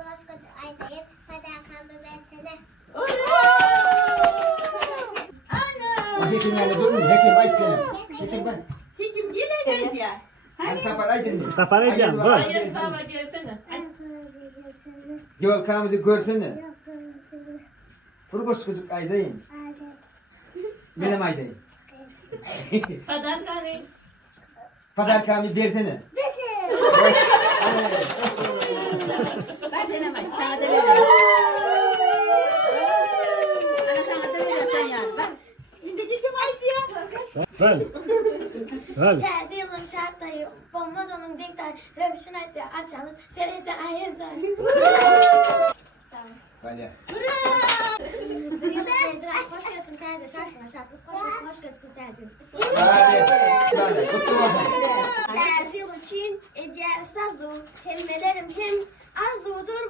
Koskoca aydayım. Fadakamı versene. Ana! Hekim yani durmuyor. Hekim ayıp Hekim ben. Hekim gelecek ya. Hadi sapar aydın. Sapar aydın, dur. Hayır sana gelsene. Yol kamını görsene. Kurboş kızık aydayım. Benim aydayım. Kadar kani. Fadar kamını versene. Ben denemem. Sana da veririm. Ana sana da verirsen ya. Bak. Şimdi hekim aydı ya. Ver. Ver. Her yılın şartları olmaz onun denkler. Römşün etti açalım. Serese ayızlar. Böyle. Hoş geldin teyze. Şarkına şarkı. Hoş geldin teyze. Hadi. Böyle. Tuttum oradan. Her yıl için diğer sazı. Kelimelerim hem arzudur.